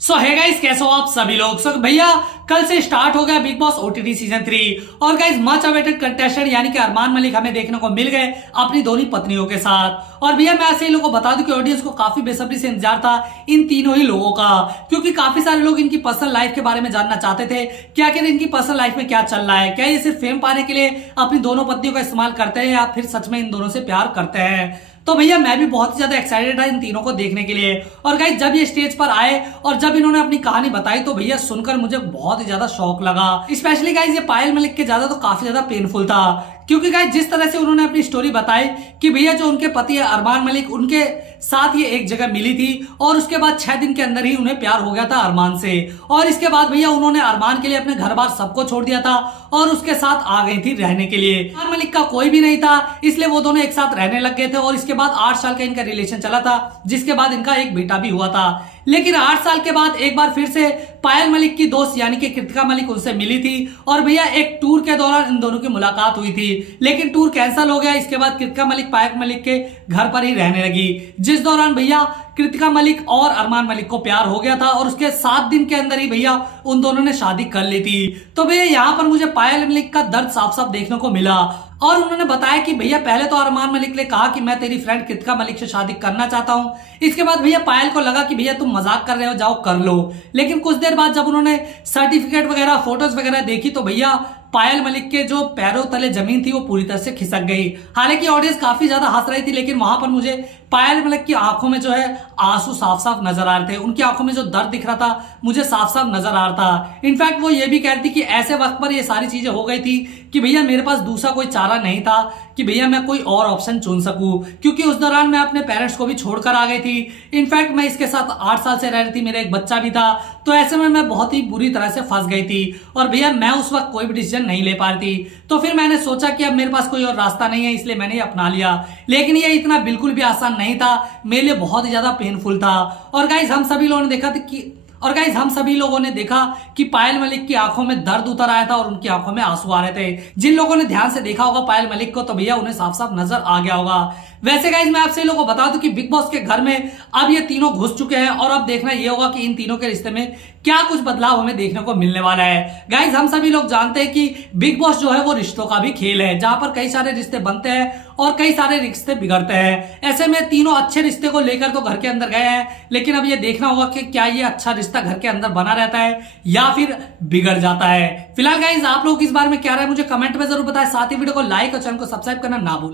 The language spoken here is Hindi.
सो है गाइस, कैसे हो आप सभी लोग। सो भैया कल से स्टार्ट हो गया बिग बॉस ओटीटी सीजन 3 और गाइस मच अवेटेड कंटेस्टेंट यानी कि अरमान मलिक हमें देखने को मिल गए अपनी दोनों पत्नियों के साथ। और भैया मैं ऐसे ही लोगों को बता दूं कि ऑडियंस को काफी बेसब्री से इंतजार था इन तीनों ही लोगों का, क्योंकि काफी सारे लोग इनकी पर्सनल लाइफ के बारे में जानना चाहते थे कि आखिर इनकी पर्सनल लाइफ में क्या चल रहा है, क्या ये सिर्फ फेम पाने के लिए अपनी दोनों पत्नियों का इस्तेमाल करते हैं या फिर सच में इन दोनों से प्यार करते हैं। तो भैया मैं भी बहुत ही ज्यादा एक्साइटेड था इन तीनों को देखने के लिए। और गाइस जब ये स्टेज पर आए और जब इन्होंने अपनी कहानी बताई तो भैया सुनकर मुझे बहुत ही ज्यादा शौक लगा। स्पेशली गाइस ये पायल मलिक के ज्यादा तो काफी ज्यादा पेनफुल था, क्योंकि गाइस जिस तरह से उन्होंने अपनी स्टोरी बताई कि भैया जो उनके पति है अरमान मलिक, उनके साथ ये एक जगह मिली थी और उसके बाद 6 दिन के अंदर ही उन्हें प्यार हो गया था अरमान से। और इसके बाद भैया उन्होंने अरमान के लिए अपने घर बार सबको छोड़ दिया था और उसके साथ आ गई थी रहने के लिए। अरमान मलिक का कोई भी नहीं था, इसलिए वो दोनों एक साथ रहने लग गए थे और इसके बाद 8 साल का इनका रिलेशन चला था, जिसके बाद इनका एक बेटा भी हुआ था। लेकिन 8 साल के बाद एक बार फिर से पायल मलिक की दोस्त यानी कि कृतिका मलिक उनसे मिली थी और भैया एक टूर के दौरान इन दोनों की मुलाकात हुई थी, लेकिन टूर कैंसिल हो गया। इसके बाद कृतिका मलिक पायल मलिक के घर पर ही रहने लगी, जिस दौरान भैया कृतिका मलिक और अरमान मलिक को प्यार हो गया था और उसके 7 दिन के अंदर ही भैया उन दोनों ने शादी कर ली थी। तो भैया यहाँ पर मुझे पायल मलिक का दर्द साफ साफ देखने को मिला और उन्होंने बताया कि भैया पहले तो अरमान मलिक ने कहा कि मैं तेरी फ्रेंड कृतिका मलिक से शादी करना चाहता हूं। इसके बाद भैया पायल को लगा कि भैया तुम मजाक कर रहे हो, जाओ कर लो। लेकिन कुछ देर बाद जब उन्होंने सर्टिफिकेट वगैरह फोटोज वगैरह देखी तो भैया पायल मलिक के जो पैरों तले जमीन थी वो पूरी तरह से खिसक गई। हालांकि ऑडियंस काफी ज्यादा हंस रही थी, लेकिन वहां पर मुझे पायल मलिक की आंखों में जो है आंसू साफ साफ नजर आ रहे थे। उनकी आंखों में जो दर्द दिख रहा था मुझे साफ साफ नजर आ रहा था। इनफैक्ट वो ये भी कह रही थी कि ऐसे वक्त पर ये सारी चीजें हो गई थी कि भैया मेरे पास दूसरा कोई चारा नहीं था कि भैया मैं कोई और ऑप्शन चुन सकूं, क्योंकि उस दौरान मैं अपने पेरेंट्स को भी छोड़कर आ गई थी। इनफैक्ट मैं इसके साथ 8 साल से रह रही थी, मेरा एक बच्चा भी था, तो ऐसे में मैं बहुत ही बुरी तरह से फंस गई थी और भैया मैं उस वक्त कोई भी डिसीजन नहीं ले पा रही थी। तो फिर मैंने सोचा कि अब मेरे पास कोई और रास्ता नहीं है, इसलिए मैंने ये अपना लिया। लेकिन ये इतना बिल्कुल भी आसान नहीं था, मेरे लिए बहुत ही ज्यादा पेनफुल था। और गाइस हम सभी लोगों ने देखा कि पायल मलिक की आंखों में दर्द उतर आया था और उनकी आंखों में आंसू आ रहे थे। जिन लोगों ने ध्यान से देखा होगा पायल मलिक को तो भैया उन्हें साफ साफ नजर आ गया होगा। वैसे गाइस मैं आपसे लोगों को बता दूं कि बिग बॉस के घर में अब ये तीनों घुस चुके हैं और अब देखना ये होगा कि इन तीनों के रिश्ते में क्या कुछ बदलाव हमें देखने को मिलने वाला है। गाइस हम सभी लोग जानते हैं कि बिग बॉस जो है वो रिश्तों का भी खेल है, जहां पर कई सारे रिश्ते बनते हैं और कई सारे रिश्ते बिगड़ते हैं। ऐसे में तीनों अच्छे रिश्ते को लेकर तो घर के अंदर गए हैं, लेकिन अब ये देखना होगा कि क्या ये अच्छा रिश्ता घर के अंदर बना रहता है या फिर बिगड़ जाता है। फिलहाल गाइस आप लोग इस बारे में क्या राय है मुझे कमेंट में जरूर बताएं। साथ ही वीडियो को लाइक और चैनल को सब्सक्राइब करना ना भूलें।